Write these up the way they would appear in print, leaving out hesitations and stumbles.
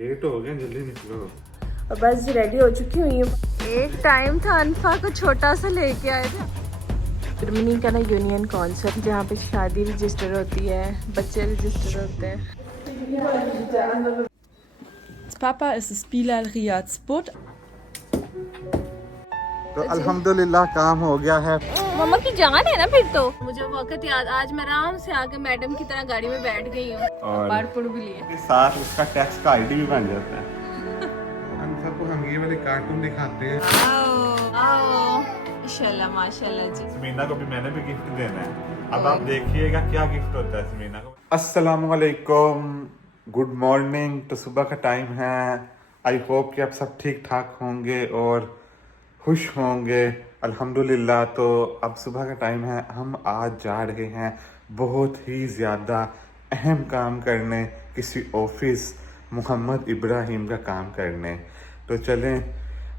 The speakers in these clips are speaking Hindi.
लेट हो गया, जल्दी निकलो। और बस रेडी हो चुकी हुई हूँ। एक टाइम था अनफा को छोटा सा लेके आए थे। जर्मनी का ना यूनियन काउंसिल जहाँ पे शादी रजिस्टर होती है, बच्चे रजिस्टर होते हैं। Papa, es ist Bilal Riyad's Boot. तो अल्हम्दुलिल्लाह काम हो गया है। मम्मा की जान है ना फिर तो। मुझे वक्त याद, आज मैं आराम से आके मैडम की तरह गाड़ी में बैठ गई हूँ और पासपोर्ट भी लिए साथ उसका टैक्स का आईडी भी बन जाता है। अनफा को हम ये वाले कार्टून दिखाते हैं। आओ माशाल्लाह माशाल्लाह जी। समीना को भी मैंने भी गिफ्ट देना है। अब आप देखिएगा क्या गिफ्ट होता है समीना को। अस्सलाम वालेकुम, गुड मॉर्निंग। तो सुबह का टाइम है। आई होप कि आप सब ठीक ठाक होंगे और खुश होंगे अल्हम्दुलिल्लाह। तो अब सुबह का टाइम है, हम आज जा रहे हैं बहुत ही ज़्यादा अहम काम करने, किसी ऑफिस मोहम्मद इब्राहिम का काम करने। तो चलें।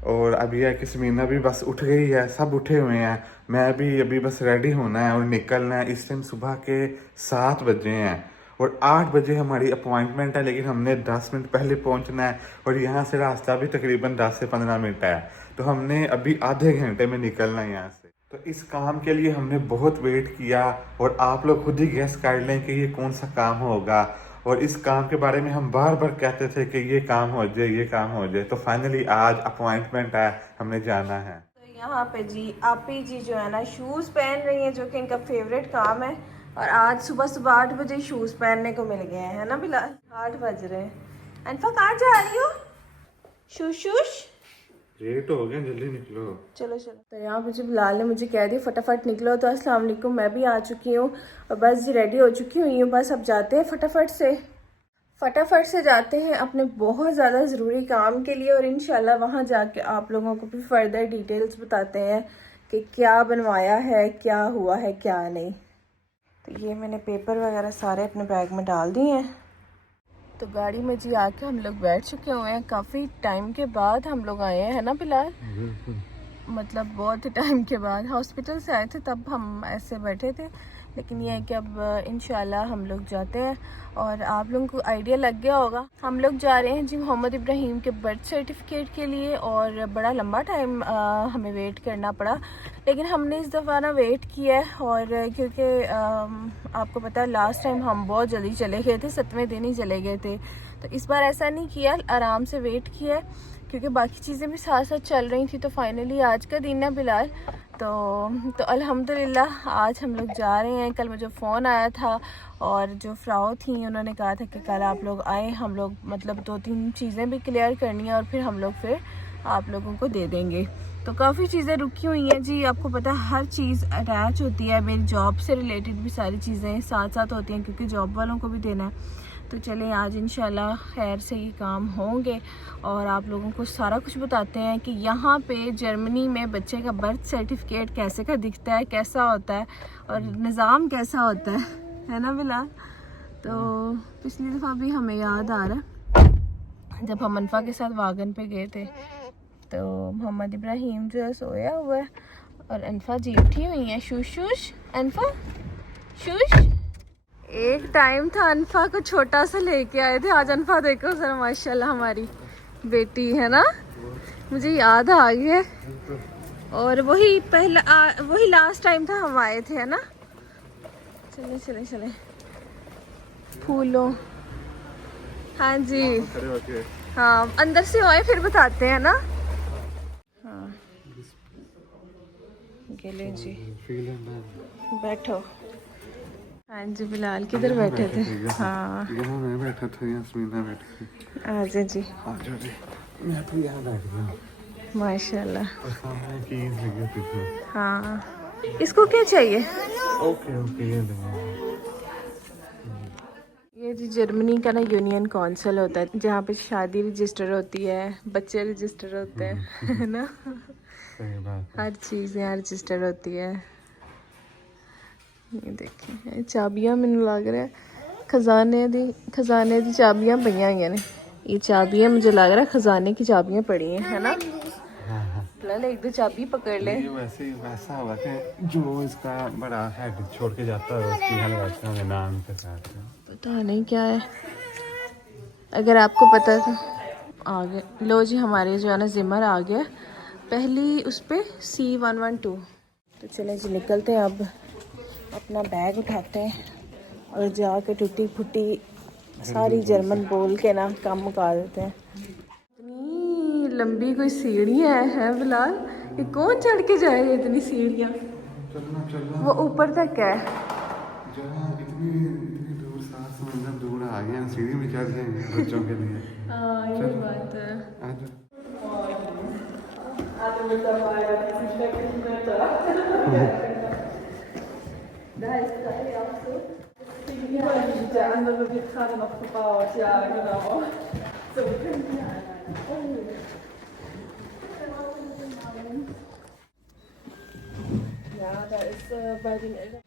और अभी है कि समीना भी बस उठ गई है, सब उठे हुए हैं। मैं भी अभी बस रेडी होना है और निकलना है। इस टाइम सुबह के 7 बजे हैं और 8 बजे हमारी अपॉइंटमेंट है, लेकिन हमने 10 मिनट पहले पहुंचना है और यहाँ से रास्ता भी तकरीबन 10 से 15 मिनट है। तो हमने अभी आधे घंटे में निकलना है यहाँ से। तो इस काम के लिए हमने बहुत वेट किया और आप लोग खुद ही गेस कर लें कि ये कौन सा काम होगा। और इस काम के बारे में हम बार बार कहते थे कि ये काम हो जाए, ये काम हो जाए। तो फाइनली आज अपॉइंटमेंट है, हमने जाना है। तो यहाँ पे जी आपी जी जो है ना शूज़ पहन रही हैं, जो कि इनका फेवरेट काम है। और आज सुबह सुबह 8 बजे शूज़ पहनने को मिल गए हैं, है ना बिलाल? 8 बज रहे हैं। अनफा कहाँ जा रही हो? शूश लेट हो गया, जल्दी निकलो। चलो चलो। तो यहाँ मुझे बिलाल ने मुझे कह दिया फटाफट निकलो। तो अस्सलाम वालेकुम, मैं भी आ चुकी हूँ और बस रेडी हो चुकी हुई हूँ। बस अब जाते हैं फटाफट से जाते हैं अपने बहुत ज़्यादा ज़रूरी काम के लिए। और इंशाल्लाह वहाँ जाके आप लोगों को भी फर्दर डिटेल्स बताते हैं कि क्या बनवाया है, क्या हुआ है, क्या नहीं। तो ये मैंने पेपर वगैरह सारे अपने बैग में डाल दिए हैं। तो गाड़ी में जी आके हम लोग बैठ चुके हुए हैं। काफ़ी टाइम के बाद हम लोग आए हैं, है ना बिलाल? मतलब बहुत टाइम के बाद। हॉस्पिटल से आए थे तब हम ऐसे बैठे थे, लेकिन ये है कि अब इंशाल्लाह हम लोग जाते हैं। और आप लोगों को आइडिया लग गया होगा, हम लोग जा रहे हैं जी मोहम्मद इब्राहिम के बर्थ सर्टिफिकेट के लिए। और बड़ा लंबा टाइम हमें वेट करना पड़ा, लेकिन हमने इस दफ़ा ना वेट किया है। और क्योंकि आपको पता है लास्ट टाइम हम बहुत जल्दी चले गए थे, 7वें दिन ही चले गए थे। तो इस बार ऐसा नहीं किया, आराम से वेट किया है क्योंकि बाकी चीज़ें भी साथ साथ चल रही थी। तो फाइनली आज का दिन है बिलाल। तो अल्हम्दुलिल्लाह आज हम लोग जा रहे हैं। कल मुझे फ़ोन आया था और जो फ्राओ थी उन्होंने कहा था कि कल आप लोग आए, हम लोग मतलब 2-3 चीज़ें भी क्लियर करनी है और फिर हम लोग फिर आप लोगों को दे देंगे। तो काफ़ी चीज़ें रुकी हुई हैं जी। आपको पता है हर चीज़ अटैच होती है, मेरी जॉब से रिलेटेड भी सारी चीज़ें साथ साथ होती हैं क्योंकि जॉब वालों को भी देना है। तो चलें आज इंशाल्लाह खैर से ये काम होंगे और आप लोगों को सारा कुछ बताते हैं कि यहाँ पे जर्मनी में बच्चे का बर्थ सर्टिफिकेट कैसे का दिखता है, कैसा होता है और निज़ाम कैसा होता है ना बिलाल? तो पिछली दफ़ा भी हमें याद आ रहा है जब हम अनफा के साथ वागन पे गए थे, तो मोहम्मद इब्राहिम जो है सोया हुआ है और अनफा जी उठी हुई है। शूश अनफा शूश। एक टाइम था अनफा को छोटा सा लेके आए थे, आज अनफा देखो जरा माशाल्लाह हमारी बेटी है ना। मुझे याद आ गया और वही लास्ट टाइम था हम आए थे, है ना? चले फूलों। हाँ जी हाँ, अंदर से आए फिर बताते हैं ना। हाँ गेले जी, बैठो। हाँ जी बिलाल किधर बैठे थे? हाँ यहाँ मैं बैठा था, यहाँ समीना बैठी थी। आजा जी, आजा जी। मैं तो यहाँ बैठ गया माशाल्लाह। और सामने कीज लगी थी। हाँ इसको क्या चाहिए? ओके ये देंगे। ये जी जर्मनी का ना यूनियन काउंसिल होता है जहाँ पे शादी रजिस्टर होती है, बच्चे रजिस्टर होते हैं, है ना? सही बात है। हर चीज़ यहाँ रजिस्टर होती है। ये देखिए चाबियाँ मैंने लग रहा है खजाने दी चाबियाँ पईयां हुई ने। ये चाबियाँ मुझे लग रहा है खजाने की चाबियाँ पड़ी हैं, है ना? फिलहाल एक दो चाबी पकड़ ले। वैसा हुआ कि जो इसका बड़ा हेड छोड़ के जाता है उसकी हलवाते हैं नाम के साथ। पता नहीं क्या है, अगर आपको पता तो आ गए। लो जी हमारे जो है ना जिमर आ गया पहली उस पर C112। तो चले जी निकलते हैं, अब अपना बैग उठाते हैं और जाके टूटी फूटी सारी जर्मन बोल के ना काम मुका देते हैं। इतनी लंबी कोई सीढ़ियाँ हैं बिलाल, ये कौन चढ़ के जाएगा इतनी सीढ़ियाँ? वो ऊपर तक है। इतनी दूर, 7 समंदर दूर आ गए, सीढ़ी में चढ़ जाएंगे बच्चों के लिए। हाँ ये बात है। Der andere wird gerade noch gebaut, ja genau. So, Ja, da ist bei den Eltern.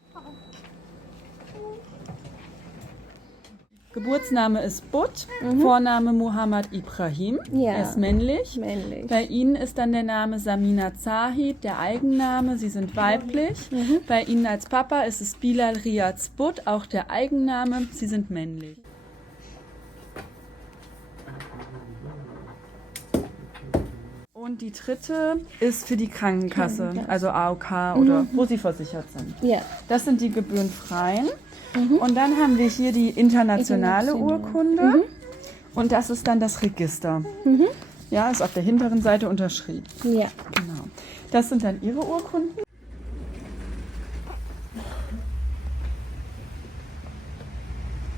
Geburtsname ist Butt, Vorname Mohammed Ibrahim, Ja. er ist männlich. Männlich. Bei Ihnen ist dann der Name Samina Zahid, der Eigenname, Sie sind weiblich. Bei Ihnen als Papa ist es Bilal Riyad Butt, auch der Eigenname, Sie sind männlich. Und die dritte ist für die Krankenkasse, also AOK oder wo Sie versichert sind. Ja. Das sind die gebührenfreien. Und dann haben wir hier die internationale Urkunde. Und das ist dann das Register. Ja, ist auf der hinteren Seite unterschrieben. Ja. Genau. Das sind dann Ihre Urkunden.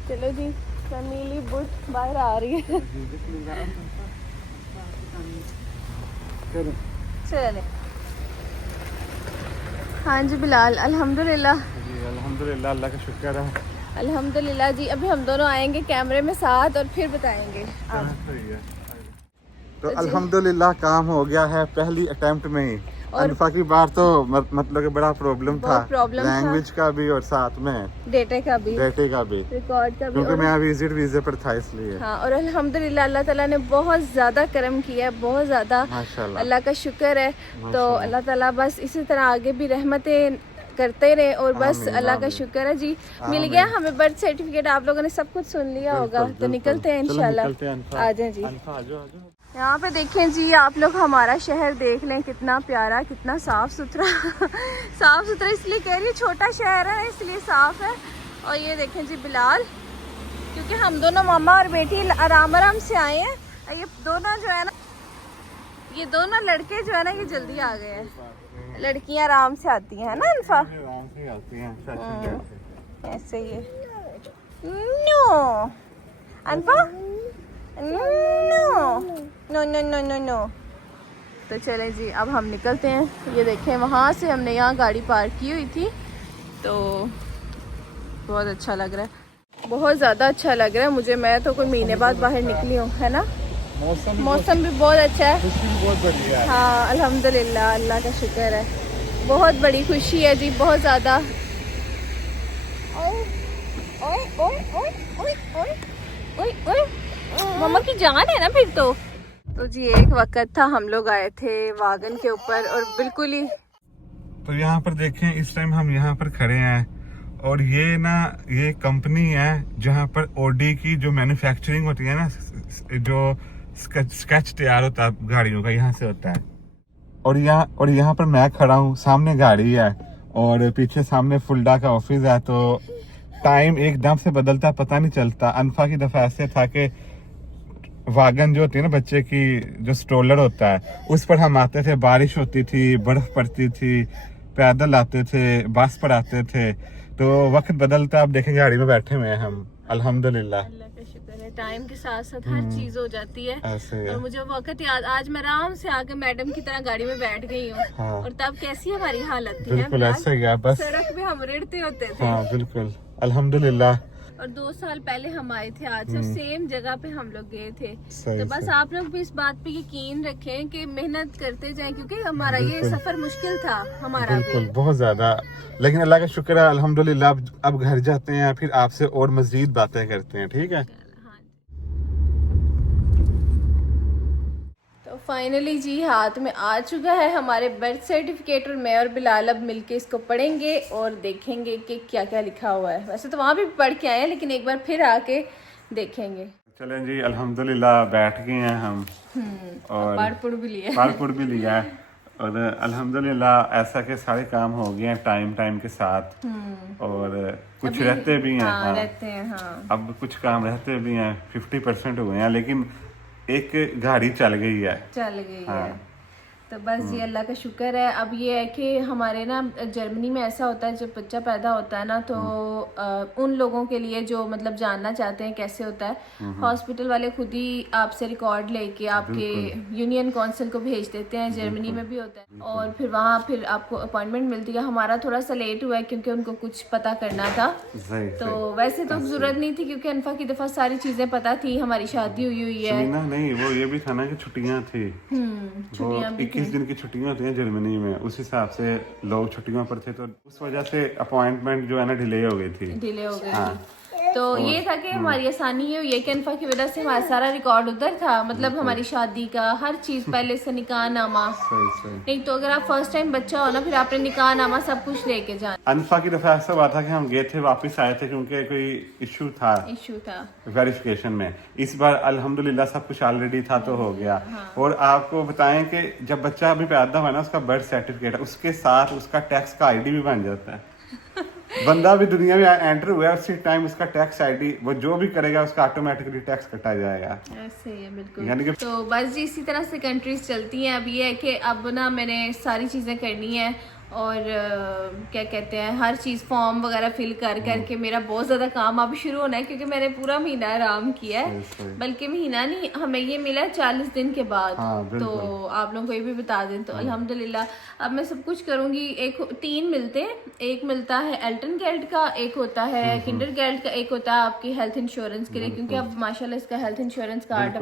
चलो जी फैमिली बुट बाहर आ रही है। चले। हाँ जी बिलाल, अल्हम्दुलिल्लाह। जी अल्हम्दुलिल्लाह, अल्लाह का शुक्र है। अल्हम्दुलिल्लाह जी, अभी हम दोनों आएंगे कैमरे में साथ और फिर बताएंगे। तो अल्हम्दुलिल्लाह काम हो गया है पहली अटेम्प्ट में ही। अनफा की बार तो मतलब कि बड़ा प्रॉब्लम था, लैंग्वेज का भी और साथ में डेटे का भी, रिकॉर्ड का भी, क्योंकि मैं विजिट वीजे पर था इसलिए। हाँ, और अल्हम्दुलिल्लाह अल्लाह ताला ने बहुत ज़्यादा करम किया है, बहुत ज़्यादा, माशाल्लाह, अल्लाह का शुक्र है। तो अल्लाह ताला बस इसी तरह आगे भी रहमतें करते रहे और बस अल्लाह का शुक्र है जी। मिल गया हमें बर्थ सर्टिफिकेट, आप लोगों ने सब कुछ सुन लिया होगा। तो निकलते हैं इंशाल्लाह। आ जाए जी। यहाँ पे देखें जी आप लोग, हमारा शहर देख लें कितना प्यारा, कितना साफ सुथरा। साफ सुथरा इसलिए कह रही है, छोटा शहर है इसलिए साफ है। और ये देखें जी बिलाल, क्योंकि हम दोनों मामा और बेटी आराम आराम से आए हैं। ये दोनों जो है ना, ये दोनों लड़के जो है ना, ये जल्दी आ गए हैं। लड़कियां आराम से आती हैं ना अनफा, आराम से आती हैं ऐसे ही। नो अनफा, no no no no no. तो चलें जी अब हम निकलते हैं। ये देखें वहाँ से हमने यहाँ गाड़ी पार्क की हुई थी, तो बहुत अच्छा लग रहा है, बहुत ज़्यादा अच्छा लग रहा है मुझे। मैं तो कोई महीने बाद बाहर निकली हूँ, है ना। मौसम भी बहुत अच्छा है, बहुत बढ़िया है। हाँ अल्हम्दुलिल्लाह, अल्लाह का शुक्र है, बहुत बड़ी खुशी है जी, बहुत ज़्यादा। मम्मा की जान है ना फिर तो जी एक वक्त था हम लोग आए थे वागन के ऊपर और बिल्कुल ही। तो यहाँ पर देखें, इस टाइम हम यहाँ पर खड़े हैं और ये कंपनी है जहाँ पर ओडी की जो मैन्युफैक्चरिंग होती है ना, जो स्केच तैयार होता है गाड़ियों का, यहाँ से होता है। और यहाँ पर मैं खड़ा हूँ, सामने गाड़ी है और पीछे सामने फुलडा का ऑफिस है। तो टाइम एकदम से बदलता पता नहीं चलता। अनफा की दफा ऐसे था कि वागन जो होती है ना बच्चे की, जो स्ट्रोलर होता है, उस पर हम आते थे, बारिश होती थी, बर्फ पड़ती थी, पैदल आते थे, बस पर आते थे। तो वक्त बदलता, अब देखें गाड़ी में बैठे हुए हैं हम, अल्हम्दुलिल्लाह, अल्लाह का शुक्र है। टाइम के साथ साथ हर चीज हो जाती है। ऐसे है। और मुझे वक्त याद, आज मैं आराम से आके मैडम की तरह गाड़ी में बैठ गई हूँ। हाँ। और तब कैसी हमारी हालत थी, बिल्कुल ऐसे ही है, बस सड़क पे हम रेड़ते होते थे। हाँ बिल्कुल, अल्हम्दुलिल्लाह। और 2 साल पहले हम आए थे, आज से सेम जगह पे हम लोग गए थे। सही तो बस सही। आप लोग भी इस बात पे यकीन रखें कि मेहनत करते जाएं, क्योंकि हमारा ये सफर मुश्किल था, हमारा बिल्कुल भी। बहुत ज्यादा, लेकिन अल्लाह का शुक्र है अल्हम्दुलिल्लाह। अब घर जाते हैं, फिर आपसे और मजीद बातें करते हैं, ठीक है। तो फाइनली जी हाथ में आ चुका है हमारे बर्थ सर्टिफिकेट और मैं और बिलाल अब मिलके इसको पढ़ेंगे और देखेंगे कि क्या क्या लिखा हुआ है। वैसे तो वहाँ भी पढ़ के आए हैं, लेकिन एक बार फिर आके देखेंगे। चलें जी, अल्हम्दुलिल्लाह बैठ गए हैं हम और पाड़ भी लिया पालपुर भी लिया है और अल्हम्दुलिल्लाह ऐसा के सारे काम हो गए हैं टाइम के साथ और कुछ रहते भी हैं। हाँ, रहते हैं। हाँ, अब कुछ काम रहते भी हैं, 50% हुए हैं, लेकिन एक गाड़ी चल गई है। चल गई हाँ। है। तो बस ये अल्लाह का शुक्र है। अब ये है कि हमारे ना जर्मनी में ऐसा होता है जब बच्चा पैदा होता है ना तो उन लोगों के लिए जो मतलब जानना चाहते हैं कैसे होता है, हॉस्पिटल वाले खुद ही आपसे रिकॉर्ड लेके आपके यूनियन काउंसिल को भेज देते हैं। जर्मनी में भी होता है और फिर वहाँ फिर आपको अपॉइंटमेंट मिलती है। हमारा थोड़ा सा लेट हुआ है क्योंकि उनको कुछ पता करना था। तो वैसे तो जरूरत नहीं थी क्योंकि अनफा की दफा सारी चीजें पता थी, हमारी शादी हुई है। नहीं, वो ये भी था ना कि छुट्टियां थी, छुट्टियां भी 21 दिन की छुट्टियां होती हैं जर्मनी में, उस हिसाब से लोग छुट्टियों पर थे, तो उस वजह से अपॉइंटमेंट जो है ना डिले हो गई थी। तो ये था कि हमारी आसानी ये हुई है कि अनफा की वजह से हमारा सारा रिकॉर्ड उधर था, मतलब हमारी शादी का हर चीज पहले से, निकाह नामा। नहीं तो अगर आप फर्स्ट टाइम बच्चा हो ना फिर आपने निकाह नामा सब कुछ लेके जाना। अनफा की दफा ऐसा हुआ था कि हम गए थे, वापस आए थे क्योंकि कोई इशू था वेरिफिकेशन में। इस बार अल्हम्दुलिल्लाह सब कुछ ऑलरेडी था तो हो गया। और आपको बताएं कि जब बच्चा अभी पैदा हुआ ना उसका बर्थ सर्टिफिकेट उसके साथ उसका टैक्स का आईडी भी बन जाता है। बंदा भी दुनिया में एंटर हुआ है उसी टाइम उसका टैक्स आईडी, वो जो भी करेगा उसका ऑटोमेटिकली टैक्स कटा जाएगा। ऐसे ही है बिल्कुल। यानी कि तो बस जी इसी तरह से कंट्रीज चलती हैं। अब ये है कि अब ना मैंने सारी चीजें करनी है और क्या कहते हैं हर चीज फॉर्म वगैरह फिल करके मेरा बहुत ज्यादा काम अब शुरू होना है क्योंकि मैंने पूरा महीना आराम किया है। बल्कि महीना नहीं, हमें ये मिला है 40 दिन के बाद। तो आप लोगों को ये भी बता दें तो अल्हम्दुलिल्लाह अब मैं सब कुछ करूंगी। 3 मिलते हैं, एक मिलता है एल्टन गेल्ड का, एक होता है किंडर गेल्ड का, एक होता है आपकी हेल्थ इंश्योरेंस के लिए क्योंकि अब माशाल्लाह इसका हेल्थ इंश्योरेंस कार्ड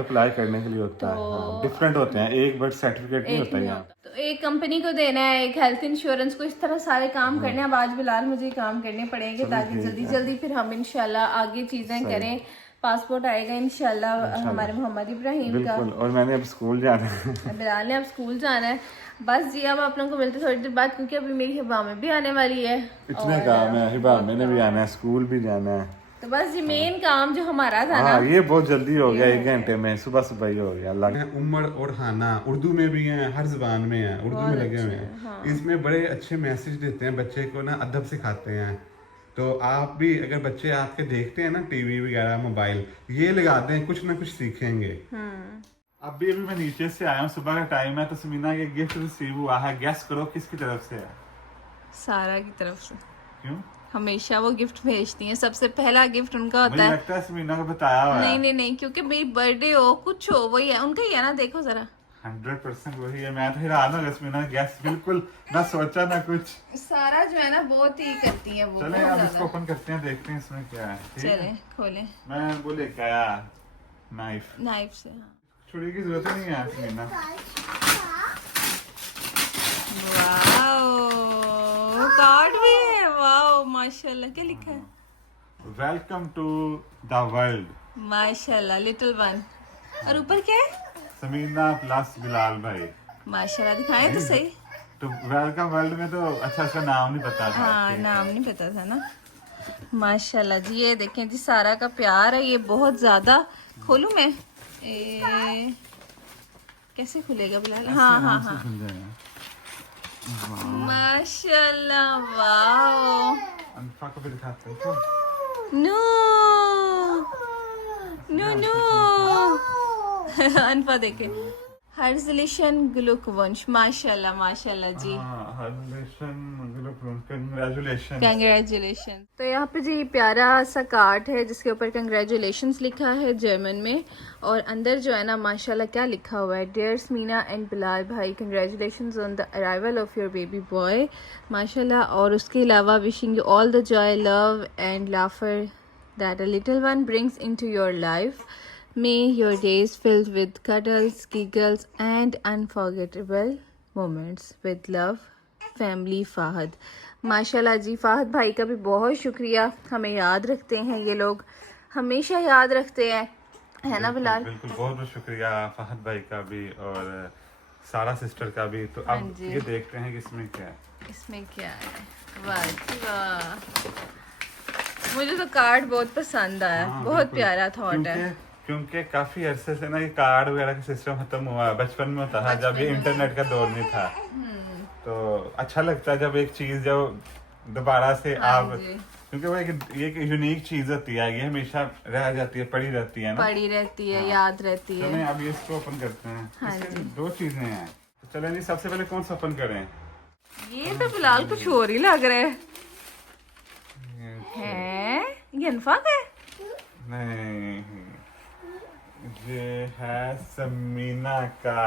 अप्लाई करने के लिए होता है। डिफरेंट होते हैं, एक बर्थ सर्टिफिकेट नहीं होता है। तो एक कंपनी को देना है, एक हेल्थ इंश्योरेंस को, इस तरह सारे काम करने हैं। अब आज बिलाल मुझे काम करने पड़ेंगे ताकि जल्दी फिर हम इंशाल्लाह आगे चीजें करें। पासपोर्ट आएगा इंशाल्लाह हमारे मोहम्मद इब्राहिम का। और मैंने अब स्कूल जाना है। बिलाल ने अब स्कूल जाना है। बस जी अब आप लोगों को मिलते थोड़ी देर बाद क्योंकि अभी मेरी हिबामे भी आने वाली है। इतने काम है, हिबामे ने भी आना है, स्कूल भी जाना है। तो बस जी मेन काम जो हमारा था ना ये बहुत जल्दी हो गया, 1 घंटे में सुबह ही हो गया। उमर और हाना उर्दू में भी हैं, हर जबान में है, उर्दू में लगे हुए हैं। इसमें बड़े अच्छे मैसेज देते हैं, बच्चे को ना अदब सिखाते हैं। तो आप भी अगर बच्चे आपके देखते हैं ना टीवी वगैरह मोबाइल, ये लगा दें, कुछ ना कुछ सीखेंगे। अभी मैं नीचे से आया हूँ, सुबह का टाइम है, तो समीना ये गिफ्ट रिसीव हुआ है, गेस करो किसकी तरफ से है? सारा की तरफ से। क्यों? हमेशा वो गिफ्ट भेजती हैं, सबसे पहला गिफ्ट उनका होता है। लगता है समीना को बताया हुआ है। नहीं क्योंकि मेरी बर्थडे हो कुछ हो वही है, उनका ही है ना। देखो जरा 100% वही है। मैं तो हैरान हो गया समीना, गैस बिल्कुल ना सोचा ना कुछ। सारा जो है ना बहुत ही करती है वो। चले अब इसको ओपन करते हैं, देखते हैं इसमें क्या है। चले खोलें। मैं वो लेके आया नाइफ से। हाँ छुरी की जरूरत नहीं है समीना। वाओ कार्ड भी है, वाओ माशाल्लाह। क्या लिखा है? Welcome to the world. माशाल्लाह लिटिल वन। और ऊपर क्या है? समीना प्लस बिलाल भाई। माशाल्लाह दिखाएं तो सही। तो वेलकम वर्ल्ड में तो अच्छा इसका नाम नहीं पता था। हाँ नाम नहीं पता था ना। माशाल्लाह जी ये देखें जी सारा का प्यार है ये बहुत ज्यादा। खोलूं मैं? कैसे खुलेगा बिलाल? हाँ माशाल्लाह वाओ। अनफा को भी दिखाते हैं। नो अनफा देखे। हर्जलिशन ग्लुकवंश। माशाल्लाह जी। कंग्रेचुलेशन। तो यहाँ पे जी प्यारा सा कार्ड है जिसके ऊपर कंग्रेचुलेशंस लिखा है जर्मन में, और अंदर जो है ना माशाल्लाह क्या लिखा हुआ है, डियर स्मीना एंड बिलाल भाई, congratulations on the arrival of your baby boy. माशाल्लाह। और उसके अलावा wishing you all the Joy, love and लाफर that a little one brings into your life. May your days filled with cuddles, giggles and unforgettable moments. With love, family Fahad. माशाल्लाह जी फ़ाहद भाई का भी बहुत शुक्रिया, हमें याद रखते हैं ये लोग, हमेशा याद रखते हैं, है ना बिलाल? बिल्कुल बहुत बहुत शुक्रिया फ़ाहद भाई का भी और सारा सिस्टर का भी। तो अब ये देखते हैं कि इसमें क्या है। इसमें क्या है? वाह जी वाह। मुझे तो कार्ड बहुत पसंद आया, हाँ, बहुत बिल्कुल। प्यारा थॉट है। क्योंकि काफी अरसे से ना ये कार्ड वगैरह का सिस्टम खत्म हुआ है। बचपन में होता था जब ये इंटरनेट का दौर नहीं था, तो अच्छा लगता है जब एक चीज जब दोबारा से आप, जी। क्योंकि वो एक यूनिक चीज होती है, ये हमेशा रह जाती है, पड़ी रहती है ना। पड़ी रहती है, याद रहती है। चलें अब ये इसको ओपन करते हैं। हाँ इसके जी। 2 चीजें हैं, तो चलें जी सबसे पहले कौन सा ओपन करें? ये तो फिलहाल कुछ और ही लग रहा है। ये अनफा का है? नहीं, ये है समीना का।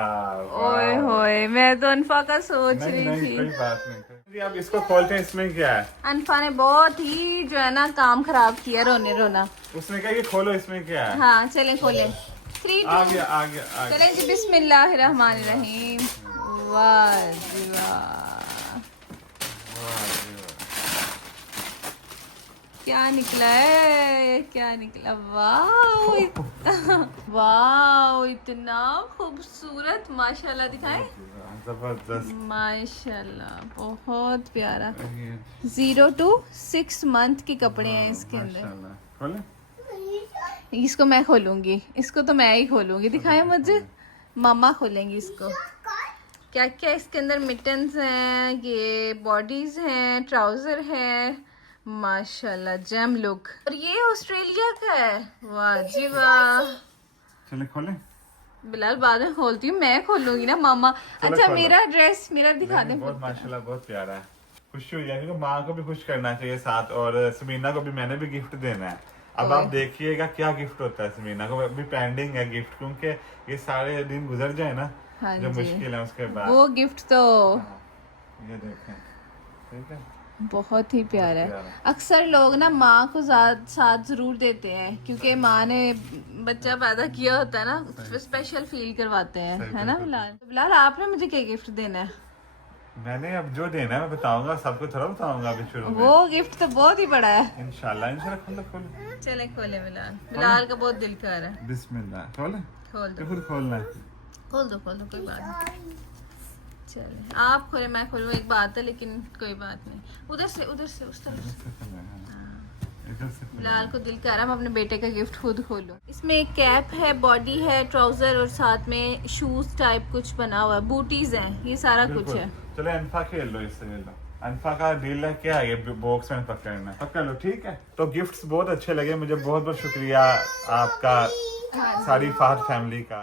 ओए होए, मैं तो अनफा का सोच नहीं रही नहीं, कोई थी। बात नहीं। जी आप इसको खोलते हैं, इसमें क्या है? अनफा ने बहुत ही जो है ना काम खराब किया, रोने रोना। उसने कहा ये खोलो, इसमें क्या है? हाँ चलें खोलें। 3 आ 2 गया आ गया आ गया। चलें जी, बिस्मिल्लाहिर्रहमानिर्रहीम। वाह जी वाह, वाह जी वाह। क्या निकला है, क्या निकला? वाह वाह, इतना खूबसूरत, माशाल्लाह। दिखाएं, जबरदस्त। माशाल्लाह बहुत प्यारा। ये 0 to 6 मंथ के कपड़े हैं इसके अंदर। माशाल्लाह। खोलें? इसको मैं खोलूंगी, इसको तो मैं ही खोलूंगी। दिखाएं मुझे, मामा खोलेंगी इसको। क्या क्या इसके अंदर मिटन्स हैं, ये बॉडीज हैं, ट्राउजर है, माशाल्लाह जेम लुक। और ये ऑस्ट्रेलिया का है, वाह जी वाह। चले खोलें? बिलाल बाद में खोलती हूँ, मैं खोलूंगी ना मामा। चलो अच्छा खोलो। मेरा ड्रेस, मेरा दिखा दें। बहुत माशाल्लाह बहुत प्यारा है। खुशी हुई है क्योंकि माँ को भी खुश करना चाहिए साथ, और समीना को भी मैंने भी गिफ्ट देना है। अब ओए। आप देखिएगा क्या गिफ्ट होता है समीना को। अभी पेंडिंग है गिफ्ट, क्योंकि ये सारे दिन गुजर जाए ना हाँ जो जी। मुश्किल है, उसके बाद वो गिफ्ट तो हाँ, ये देखें, ठीक है। बहुत ही प्यारा है। प्यारा। अक्सर लोग ना माँ को साथ जरूर देते हैं, क्योंकि माँ ने बच्चा पैदा किया होता है ना, स्पेशल फील करवाते हैं, सही, है ना बिल्कुल। बिलाल? बिलाल आपने मुझे क्या गिफ्ट देना है? मैंने अब जो देना है मैं बताऊंगा, सबको थोड़ा बताऊंगा अभी शुरू में। वो गिफ्ट तो बहुत ही बड़ा है। इंशाल्लाह इंशाल्लाह। खोलो खोलो, चले खोले बिलाल, बिलाल का बहुत दिल कर रहा है। बिस्मिल्लाह। खोले? खोल दो, तो खुद खोलना है। खोल दो, खोल दो, कोई बात नहीं। चले आप खोले, मैं खोलूँ, एक बात है, लेकिन कोई बात नहीं। उधर से उस तरफ से। इधर से खोलना बिलाल है। को दिल कर रहा है मैं अपने बेटे का गिफ्ट खुद खोलूं। इसमें एक कैप है, बॉडी है, ट्राउजर और साथ में शूज टाइप कुछ बना हुआ है, बूटीज हैं, ये सारा कुछ बिल्कुल। है। चलो अनफा खेल लो, इससे खेल लो। अनफा का डील है, क्या है ये बॉक्स में पकड़ना है, पकड़ लो, ठीक है। तो गिफ्ट्स बहुत अच्छे लगे मुझे, बहुत बहुत शुक्रिया आपका सारी फाहद फैमिली का।